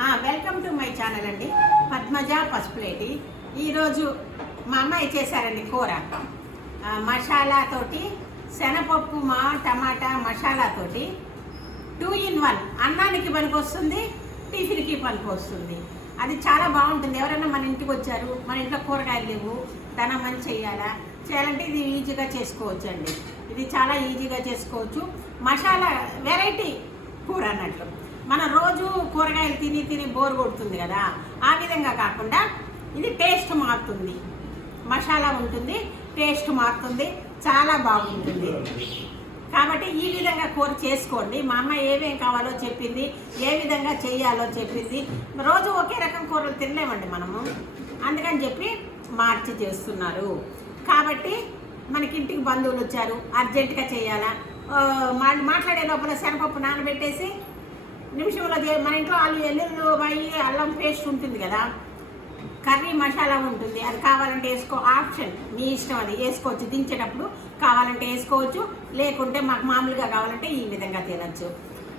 Welcome to my channel అండి. పద్మజ పసుపులేటి. ఈరోజు మా అమ్మాయి చేశారండి కూర. మసాలాతోటి శనగపప్పు టమాటా మసాలాతోటి 2 in 1. అన్నానికి పనికి వస్తుంది, టిఫిన్కి పనికి వస్తుంది. అది చాలా బాగుంటుంది. ఎవరైనా మన ఇంటికి వచ్చారు, మన ఇంట్లో కూరగాయలు లేవు, దాని మంచి చేయాలంటే ఇది ఈజీగా చేసుకోవచ్చు అండి. ఇది చాలా ఈజీగా చేసుకోవచ్చు. మసాలా వెరైటీ కూర అన్నట్లు. మన రోజు కూరగాయలు తిని బోర్ కొడుతుంది కదా, ఆ విధంగా కాకుండా ఇది టేస్ట్ మారుతుంది. మసాలా ఉంటుంది, టేస్ట్ మారుతుంది, చాలా బాగుంటుంది. కాబట్టి ఈ విధంగా కూర చేసుకోండి. మా అమ్మ ఏమేం కావాలో చెప్పింది, ఏ విధంగా చేయాలో చెప్పింది. రోజు ఒకే రకం కూరలు తినలేమండి మనము, అందుకని చెప్పి మార్చి చేస్తున్నారు. కాబట్టి మనకి ఇంటికి బంధువులు వచ్చారు, అర్జెంటుగా చేయాలా, మాట్లాడే లోపల శనగపప్పు నానబెట్టేసి నిమిషంలో మన ఇంట్లో ఎల్లుల్లి అల్లం పేస్ట్ ఉంటుంది కదా, కర్రీ మసాలా ఉంటుంది, అది కావాలంటే ఆప్షన్ మీ ఇష్టం, అది వేసుకోవచ్చు. దించేటప్పుడు కావాలంటే వేసుకోవచ్చు, లేకుంటే మాకు మామూలుగా కావాలంటే ఈ విధంగా తినచ్చు.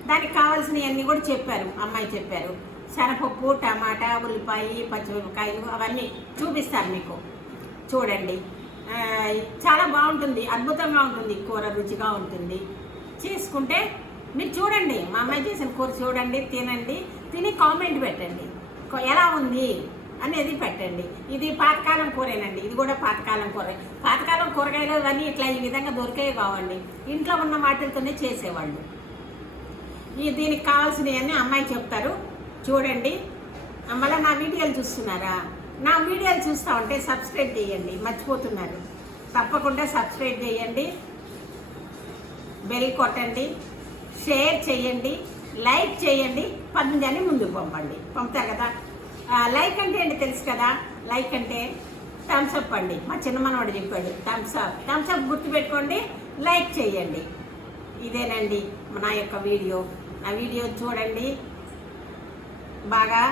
దానికి కావాల్సినవన్నీ కూడా చెప్పారు, అమ్మాయి చెప్పారు. శనగపప్పు, టమాటా, ఉల్లిపాయ, పచ్చిమిరపకాయలు అవన్నీ చూపిస్తారు మీకు. చూడండి, చాలా బాగుంటుంది, అద్భుతంగా ఉంటుంది కూర, రుచిగా ఉంటుంది. చేసుకుంటే మీరు చూడండి, మా అమ్మాయి చేసిన కూర చూడండి, తినండి, తిని కామెంట్ పెట్టండి, ఎలా ఉంది అనేది పెట్టండి. ఇది పాతకాలం కూరేనండి, ఇది కూడా పాతకాలం కూర. పాతకాలం కూరగాయలు ఇవన్నీ ఇట్లా ఈ విధంగా దొరికేవి కావండి, ఇంట్లో ఉన్న వాటితోనే చేసేవాళ్ళు. దీనికి కావాల్సినవన్నీ అమ్మాయి చెప్తారు, చూడండి. మళ్ళీ నా వీడియోలు చూస్తున్నారా? నా వీడియోలు చూస్తూ ఉంటే సబ్స్క్రైబ్ చేయండి, మర్చిపోతున్నారు. తప్పకుండా సబ్స్క్రైబ్ చేయండి, బెల్ కొట్టండి, షేర్ చేయండి, లైక్ చేయండి, 10 ముందుకు పంపుతారు కదా. లైక్ అంటే ఏంటి తెలుసు కదా, లైక్ అంటే థమ్స్ అప్ అండి. మా చిన్న మనవాడు చెప్పాడు, థమ్స్ అప్ గుర్తుపెట్టుకోండి, లైక్ చేయండి. ఇదేనండి నా యొక్క వీడియో. నా వీడియో చూడండి, బాగా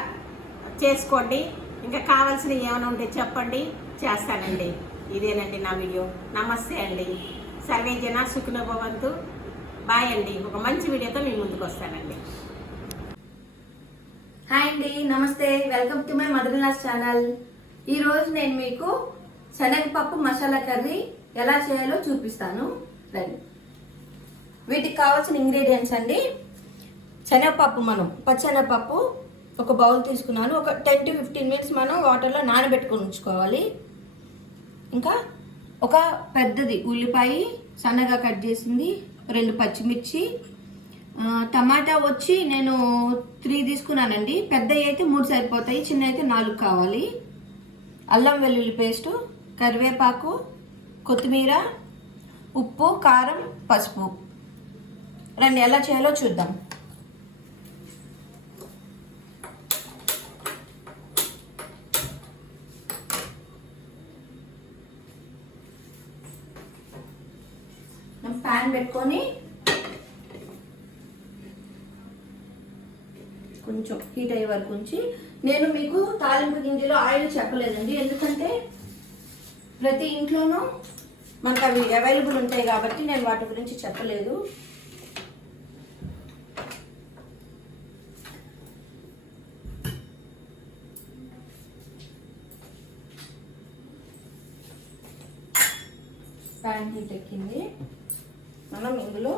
చేసుకోండి. ఇంకా కావాల్సినవి ఏమైనా ఉంటే చెప్పండి, చేస్తానండి. ఇదేనండి నా వీడియో. నమస్తే అండి. సర్వే జన సుఖినో భవంతు. బాయ్ అండి. ఒక మంచి వీడియోతో మీ ముందుకు వస్తానండి. హాయ్ అండి, నమస్తే, వెల్కమ్ టు మై మధురలాస్ ఛానల్. ఈరోజు నేను మీకు శనగపప్పు మసాలా కర్రీ ఎలా చేయాలో చూపిస్తాను. రండి. వీటికి కావాల్సిన ఇంగ్రీడియంట్స్ అండి. శనగపప్పు, పచ్చెనగపప్పు ఒక బౌల్ తీసుకున్నాను. ఒక 10 to 15 minutes మనం వాటర్లో నానబెట్టుకొని ఉంచుకోవాలి. ఇంకా ఒక పెద్దది ఉల్లిపాయ సన్నగా కట్ చేసింది, 2 పచ్చిమిర్చి, టమాటా వచ్చి నేను 3 తీసుకున్నానండి. పెద్దవి అయితే 3 సరిపోతాయి, చిన్న అయితే 4 కావాలి. అల్లం వెల్లుల్లి పేస్టు, కరివేపాకు, కొత్తిమీర, ఉప్పు, కారం, పసుపు. రండి ఎలా చేయాలో చూద్దాం. ప్యాన్ పెట్టుకొని కొంచెం హీట్ అయ్యే వరకు ఉంచి, నేను మీకు తాలింపు గింజలో ఆయిల్ చెప్పలేదండి, ఎందుకంటే ప్రతి ఇంట్లోనూ మనకు అవి అవైలబుల్ ఉంటాయి కాబట్టి నేను వాటి గురించి చెప్పలేదు. ప్యాన్ హీట్ ఎక్కింది. మనం ఇందులో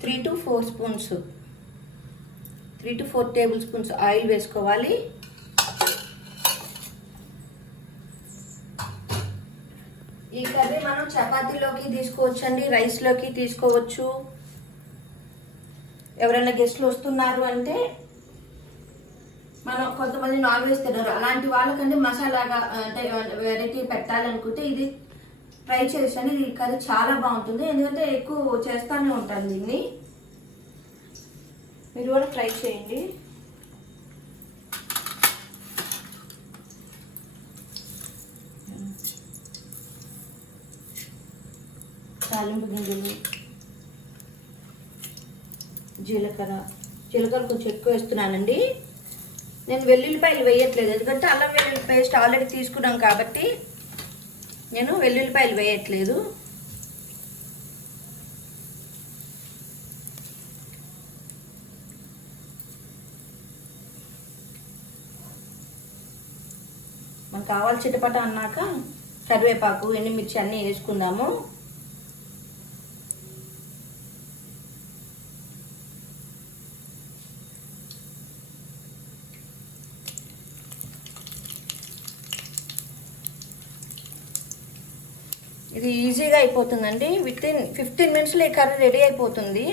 3 to 4 spoons 3 to 4 table spoons oil వేసుకోవాలి. ఈ కర్రీ మనం చపాతీలోకి తీసుకోవచ్చండి, రైస్లోకి తీసుకోవచ్చు. ఎవరైనా గెస్ట్లు వస్తున్నారు అంటే, మనం కొంతమంది నాన్ వెజ్ తినరు, అలాంటి వాళ్ళకంటే మసాలాగా అంటే వెరైటీ పెట్టాలనుకుంటే ఇది ట్రై చేసాను. ఇది కర్రీ చాలా బాగుంటుంది, ఎందుకంటే ఎక్కువ చేస్తూనే ఉంటాను దీన్ని. మీరు కూడా ట్రై చేయండి. తాలింపు గింజలు, జీలకర్ర కొంచెం ఎక్కువ వేస్తున్నానండి. నేను వెల్లుల్లిపాయలు వేయట్లేదు, ఎందుకంటే అల్లం వెల్లుల్లి పేస్ట్ ఆల్రెడీ తీసుకున్నాం కాబట్టి నేను వెల్లుల్లిపాయలు వేయట్లేదు. మనకు కావాలి చిటపట అన్నాక కరివేపాకు ఎండుమిర్చి అన్నీ వేసుకుందాము. ఇది ఈజీగా అయిపోతుందండి. వితిన్ 15 మినిట్స్లో ఈ కర్రీ రెడీ అయిపోతుంది.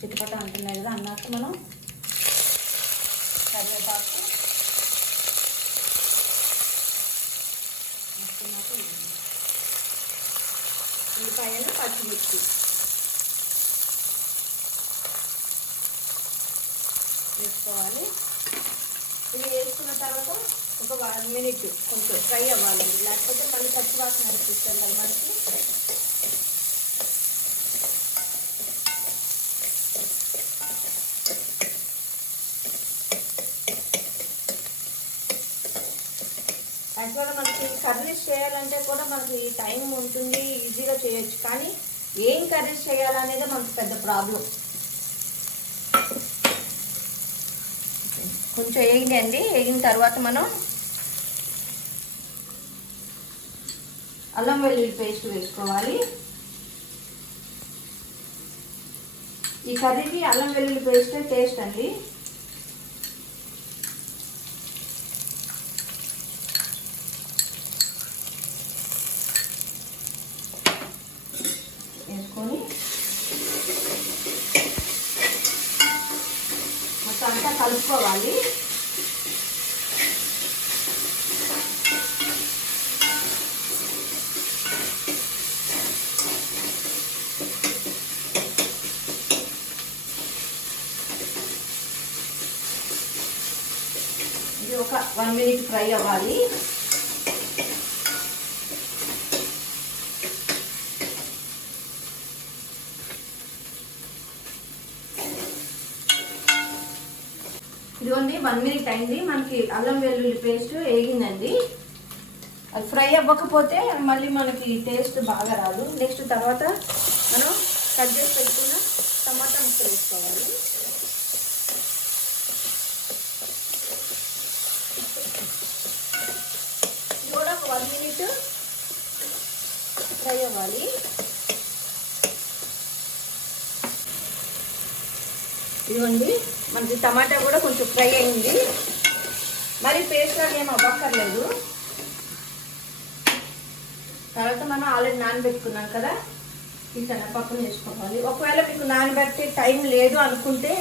చిటపట అంటున్నాయి కదా అన్నాక మనం కరివేపాకు ఉల్లిపాయలు పచ్చిమిర్చి వేసుకోవాలి. ఇది వేసుకున్న తర్వాత ఒక 1 మినిట్ కొంచెం ఫ్రై అవ్వాలండి, లేకపోతే మళ్ళీ పచ్చి వాసన అనిపిస్తుంది కదా మనకి. యాక్చువల్గా మనకి కర్రీస్ చేయాలంటే కూడా మనకి టైం ఉంటుంది, ఈజీగా చేయొచ్చు. కానీ ఏం కర్రీస్ చేయాలనేది మనకు పెద్ద ప్రాబ్లం. కొంచెం వేగినండి. వేగిన తర్వాత మనం అల్లం వెల్లుల్లి పేస్ట్ వేసుకోవాలి. ఈ కర్రీకి అల్లం వెల్లుల్లి పేస్టే టేస్ట్ అండి. వేసుకొని మొత్తం అంతా కలుపుకోవాలి. ఇది ఒక 1 మినిట్ ఫ్రై అవ్వాలి. ఇదిగోండి 1 మినిట్ అయింది. మనకి అల్లం వెల్లుల్లి పేస్ట్ వేగిందండి. అది ఫ్రై అవ్వకపోతే మళ్ళీ మనకి టేస్ట్ బాగా రాదు. నెక్స్ట్ తర్వాత మనం కట్ చేసి పెట్టుకున్న టమాటా ముక్కలు వేసుకోవాలి. ఇది కూడా ఒక 1 మినిట్ ఫ్రై అవ్వాలి. ఇదిగోండి మనకి టమాటా కూడా కొంచెం ఫ్రై అయింది. మరి పేస్ట్ లాగా ఏం అవ్వక్కర్లేదు. తర్వాత మనం ఆల్రెడీ నానబెట్టుకున్నాం కదా, ఈ శనగపప్పును వేసుకోవాలి. ఒకవేళ మీకు నానబెట్టే టైం లేదు అనుకుంటే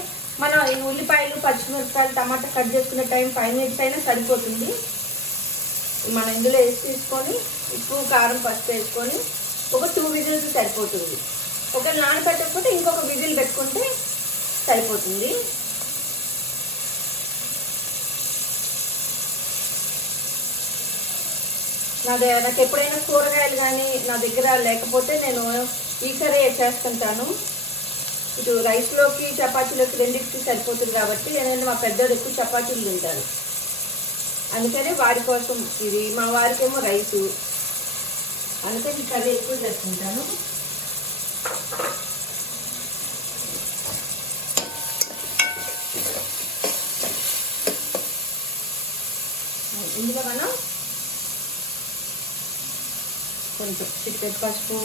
మనం ఈ ఉల్లిపాయలు పచ్చిమిరపకాయలు టమాటా కట్ చేసుకునే టైం 5 మినిట్స్ అయినా సరిపోతుంది. మనం ఇందులో వేసి తీసుకొని ఉప్పు కారం పసుపు వేసుకొని ఒక 2 విజిల్స్ సరిపోతుంది. ఒకవేళ నానబెట్టకపోతే ఇంకొక విజిల్ పెట్టుకుంటే సరిపోతుంది. నాకు ఎప్పుడైనా కూరగాయలు కానీ నా దగ్గర లేకపోతే నేను ఈ కర్రీ చేస్తుంటాను. ఇటు రైస్లోకి చపాతీలోకి రెండింటికి సరిపోతుంది కాబట్టి, ఏంటంటే మా పెద్దోడు ఎక్కువ చపాతీలు తింటారు, అందుకని వాడి కోసం ఇది, మా వారికేమో రైసు, అందుకని ఈ కర్రీ ఎక్కువ చేసుకుంటాను. ఇందులో మనం కొంచెం చిటికెడు పసుపు,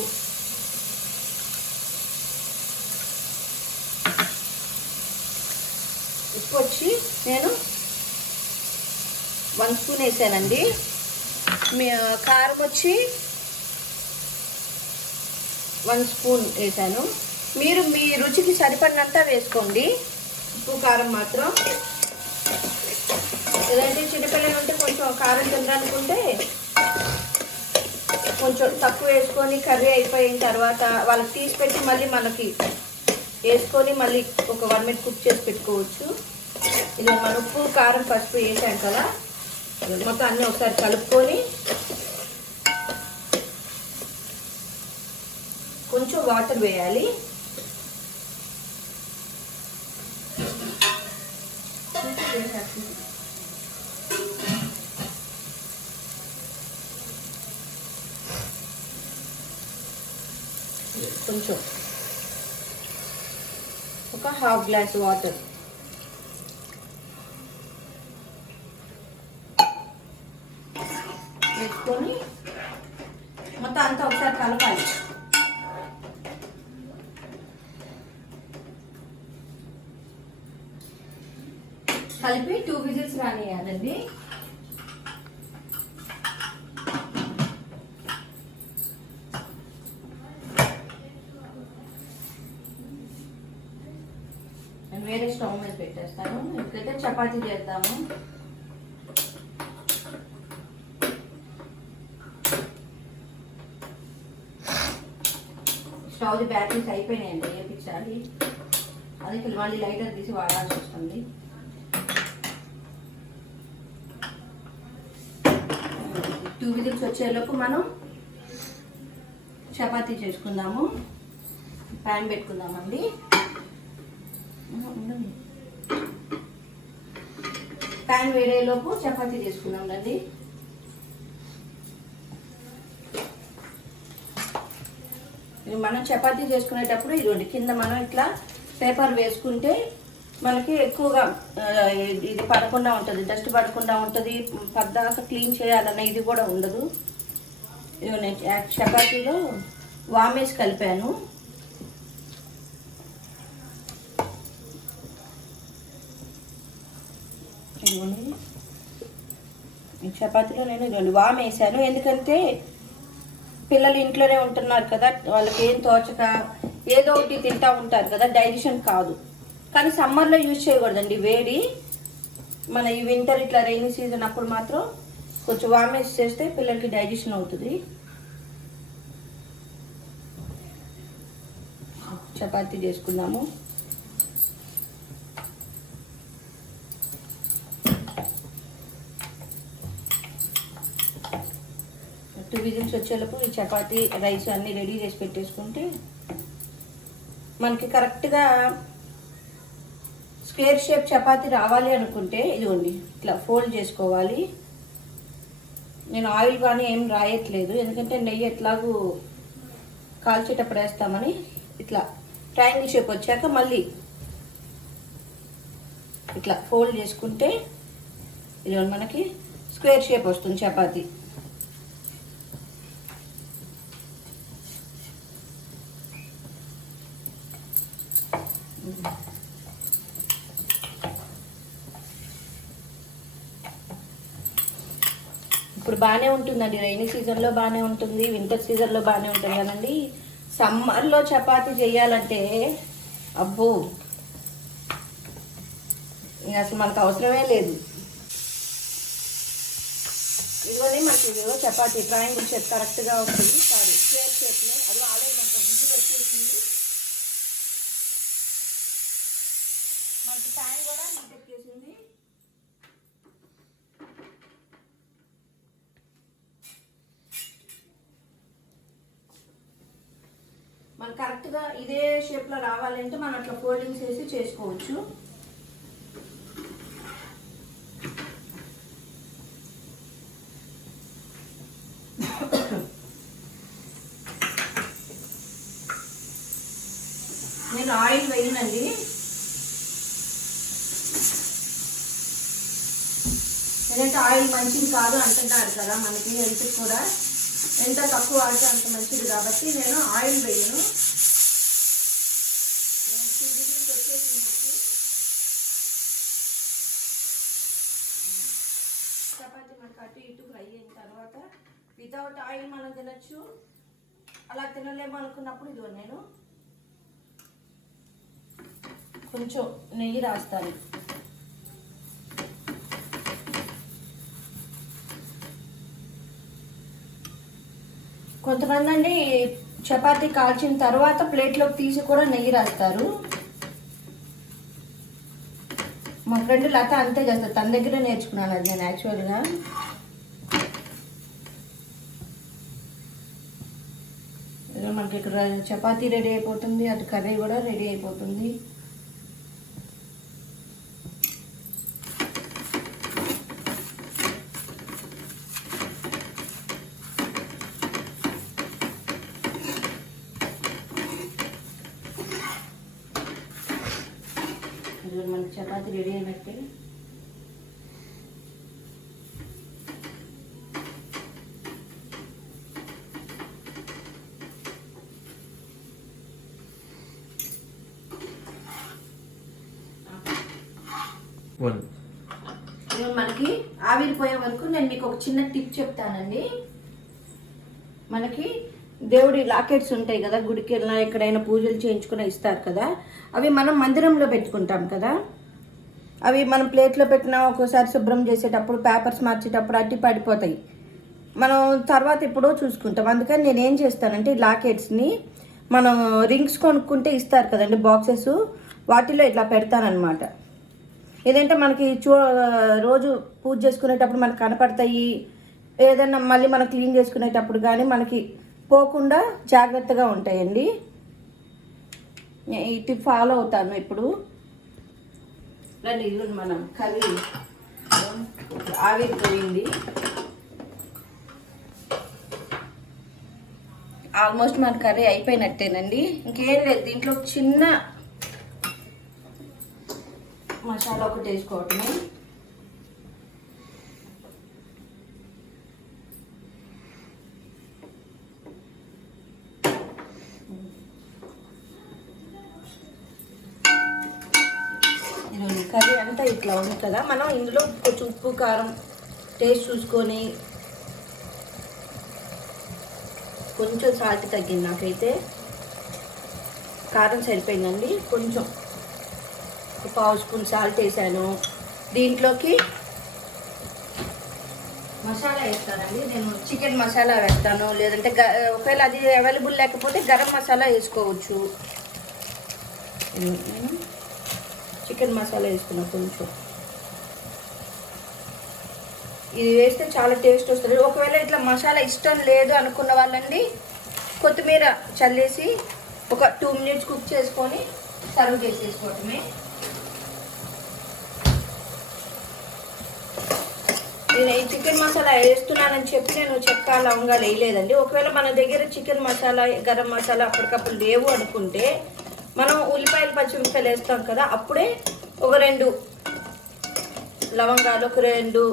ఉప్పు వచ్చి నేను 1 స్పూన్ వేసానండి. కారం వచ్చి 1 స్పూన్ వేసాను. మీరు మీ రుచికి సరిపడినంత వేసుకోండి ఉప్పు కారం మాత్రం. లేదంటే చిన్నపిల్లలు ఉంటే కొంచెం కారం తినడానుకుంటే కొంచెం తక్కువ వేసుకొని కర్రీ అయిపోయిన తర్వాత వాళ్ళకి తీసి పెట్టి మళ్ళీ మనకి వేసుకొని మళ్ళీ ఒక 1 మినిట్ కుక్ చేసి పెట్టుకోవచ్చు. ఇది మన ఉప్పు కారం పసుపు వేసాం కదా, మొత్తం అన్నీ ఒకసారి కలుపుకొని కొంచెం వాటర్ వేయాలి. కొంచెం ఒక 1/2 గ్లాస్ వాటర్ వేసుకొని మొత్తం అంతా ఒకసారి కలపాలి. కలిపి 2 విజిల్స్ రానియాలండి. నేను వేరే స్టవ్ మీద పెట్టేస్తాను. ఇప్పుడైతే చపాతీ చేద్దాము. స్టవ్ది బ్యాటరీస్ అయిపోయినాయండి, వేయించాలి. అందుకే మళ్ళీ లైటర్ తీసి వాడాల్సి వస్తుంది. టూ విజిల్స్ వచ్చేలోపు మనం చపాతీ చేసుకుందాము. ప్యాన్ పెట్టుకుందామండి. ప్యాన్ వేడేలోపు చపాతీ చేసుకుందామండి. మనం చపాతీ చేసుకునేటప్పుడు ఇదిగోండి, కింద మనం ఇట్లా పేపర్ వేసుకుంటే మనకి ఎక్కువగా ఇది పడకుండా ఉంటుంది, డస్ట్ పడకుండా ఉంటుంది. పద్దాక క్లీన్ చేయాలన్న ఇది కూడా ఉండదు. నేను చపాతీలో వామేసి కలిపాను. ఇదిగోండి, ఈ చపాతీలో నేను ఇదిగోండి వామ్ వేసాను. ఎందుకంటే పిల్లలు ఇంట్లోనే ఉంటున్నారు కదా, వాళ్ళకి ఏం తోచక ఏదో ఒకటి తింటూ ఉంటారు కదా, డైజెషన్ కాదు. కానీ సమ్మర్లో యూజ్ చేయకూడదండి వేడి. మన ఈ వింటర్ ఇట్లా రైనీ సీజన్ అప్పుడు మాత్రం కొంచెం వామేసి చేస్తే పిల్లలకి డైజెషన్ అవుతుంది. చపాతీ చేసుకుందాము. టూ విజిల్స్ వచ్చేలోపు ఈ చపాతీ రైస్ అన్నీ రెడీ చేసి పెట్టేసుకుంటే మనకి కరెక్ట్గా స్క్వేర్ షేప్ చపాతీ రావాలి అనుకుంటే ఇదిగోండి ఇట్లా ఫోల్డ్ చేసుకోవాలి. నేను ఆయిల్ కానీ ఏం రాయట్లేదు, ఎందుకంటే నెయ్యి ఎట్లాగూ కాల్చేటప్పుడు వేస్తామని. ఇట్లా ట్రయాంగిల్ షేప్ వచ్చాక మళ్ళీ ఇట్లా ఫోల్డ్ చేసుకుంటే ఇదిగోండి మనకి స్క్వేర్ షేప్ వస్తుంది చపాతీ. ఇప్పుడు బాగానే ఉంటుందండి, రైనీ సీజన్లో బాగానే ఉంటుంది, వింటర్ సీజన్లో బాగానే ఉంటుంది కదండి. సమ్మర్లో చపాతీ చేయాలంటే అబ్బో ఇంకా అసలు మనకు అవసరమే లేదు. ఇదిగోని మనకి ఇదిగో చపాతీ ట్రయాంగిల్ షేప్ కరెక్ట్గా ఉంటుంది. సారీ, స్క్వేర్ షేప్లో. అది ఆల్రెడీ మనకు విజిల్ వచ్చేసింది. మనకి ప్యాన్ కూడా హీట్ ఎక్కేసింది. మనం కరెక్ట్గా ఇదే షేప్లో రావాలంటే మనం అట్లా ఫోల్డింగ్స్ వేసి చేసుకోవచ్చు. నేను ఆయిల్ వేయనండి. ఎందుకంటే ఆయిల్ మంచిది కాదు అంటున్నారు కదా, మనకి హెల్త్ కూడా ఎంత తక్కువ వాడితే అంత మంచిది కాబట్టి నేను ఆయిల్ వేయను. చపాతీ మనకు అటు ఇటు ఫ్రై అయిన తర్వాత వితౌట్ ఆయిల్ మనం తినచ్చు. అలా తినలేము అనుకున్నప్పుడు ఇదిగో నేను కొంచెం నెయ్యి రాస్తాను. కొంతమంది అండి చపాతీ కాల్చిన తర్వాత ప్లేట్లోకి తీసి కూడా నెయ్యి రాస్తారు. మా ఫ్రెండ్ లత అంతే చేస్తారు, తన దగ్గరే నేర్చుకున్నాను అది నేను యాక్చువల్గా. మనకి ఇక్కడ చపాతీ రెడీ అయిపోతుంది, అటు కర్రీ కూడా రెడీ అయిపోతుంది. మనకి చపాతీ రెడీ అయినట్టే. 1. మనకి ఆవిరిపోయే వరకు నేను మీకు ఒక చిన్న టిప్ చెప్తానండి. మనకి దేవుడి లాకెట్స్ ఉంటాయి కదా, గుడికి వెళ్ళినా ఎక్కడైనా పూజలు చేయించుకుని ఇస్తారు కదా, అవి మనం మందిరంలో పెట్టుకుంటాం కదా, అవి మనం ప్లేట్లో పెట్టినా ఒక్కోసారి శుభ్రం చేసేటప్పుడు పేపర్స్ మార్చేటప్పుడు అట్టి పడిపోతాయి. మనం తర్వాత ఎప్పుడో చూసుకుంటాం. అందుకని నేను ఏం చేస్తానంటే ఈ లాకెట్స్ని మనం రింగ్స్ కొనుక్కుంటే ఇస్తారు కదండి బాక్సెస్, వాటిలో ఇట్లా పెడతానమాట. ఏదంటే మనకి రోజు పూజ చేసుకునేటప్పుడు మనకు కనపడతాయి, ఏదైనా మళ్ళీ మనం క్లీన్ చేసుకునేటప్పుడు కానీ మనకి పోకుండా జాగ్రత్తగా ఉంటాయండి. ఇటు ఫాలో అవుతాను ఇప్పుడు. రండి, ఇది మనం కర్రీ ఆవిరిపోయింది. ఆల్మోస్ట్ మన కర్రీ అయిపోయినట్టేనండి. ఇంకేం లేదు, దీంట్లో చిన్న మసాలా ఒకటి వేసుకోవటమే. కర్రీ అంతా ఇట్లా ఉంది కదా, మనం ఇందులో కొంచెం ఉప్పు కారం టేస్ట్ చూసుకొని, కొంచెం సాల్ట్ తగ్గింది నాకైతే, కారం సరిపోయిందండి. కొంచెం ఒక పావు స్పూన్ సాల్ట్ వేసాను. దీంట్లోకి మసాలా వేస్తానండి. నేను చికెన్ మసాలా వేస్తాను, లేదంటే ఒకవేళ అది అవైలబుల్ లేకపోతే గరం మసాలా వేసుకోవచ్చు. నేను చికెన్ మసాలా వేసుకున్నాను కొంచెం. ఇది వేస్తే చాలా టేస్ట్ వస్తుంది. ఒకవేళ ఇట్లా మసాలా ఇష్టం లేదు అనుకున్న వాళ్ళండి కొత్తిమీర చల్లేసి ఒక 2 minutes కుక్ చేసుకొని సర్వ్ చేసేసుకోవటమే. నేను ఈ చికెన్ మసాలా వేస్తున్నానని చెప్పి నేను చెక్క లవంగాలు వేయలేదండి. ఒకవేళ మన దగ్గర చికెన్ మసాలా గరం మసాలా అప్పటికప్పుడు లేవు అనుకుంటే మనం ఉల్లిపాయలు పచ్చిమిరపకాయలు వేస్తాం కదా, అప్పుడే ఒక 2 లవంగాలు, ఒక 2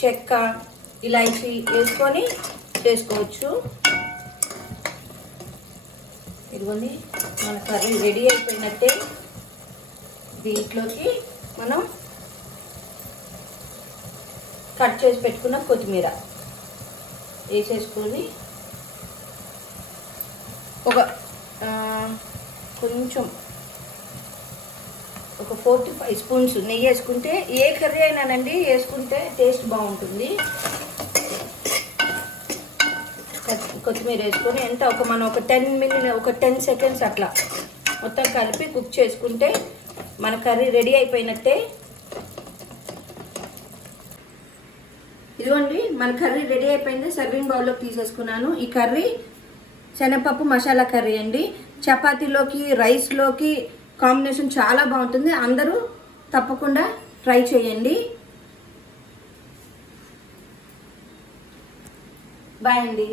చెక్క ఇలాచి వేసుకొని చేసుకోవచ్చు. ఇదిగోండి మన కర్రీ రెడీ అయిపోయినట్టే. దీంట్లోకి మనం కట్ చేసి పెట్టుకున్న కొత్తిమీర వేసేసుకొని కొంచెం ఒక 4 to 5 spoons నెయ్యి వేసుకుంటే, ఏ కర్రీ అయినానండి వేసుకుంటే టేస్ట్ బాగుంటుంది. కొత్తిమీర వేసుకొని ఎంత ఒక 10 seconds అట్లా మొత్తం కలిపి కుక్ చేసుకుంటే మన కర్రీ రెడీ అయిపోయినట్టే. ఇదిగోండి మన కర్రీ రెడీ అయిపోయింది. సర్వింగ్ బౌల్లోకి తీసేసుకున్నాను. ఈ కర్రీ శనగపప్పు మసాలా కర్రీ అండి. చపాతీలోకి, రైస్లోకి కాంబినేషన్ చాలా బాగుంటుంది. అందరూ తప్పకుండా ట్రై చేయండి. బాయ్ అండి.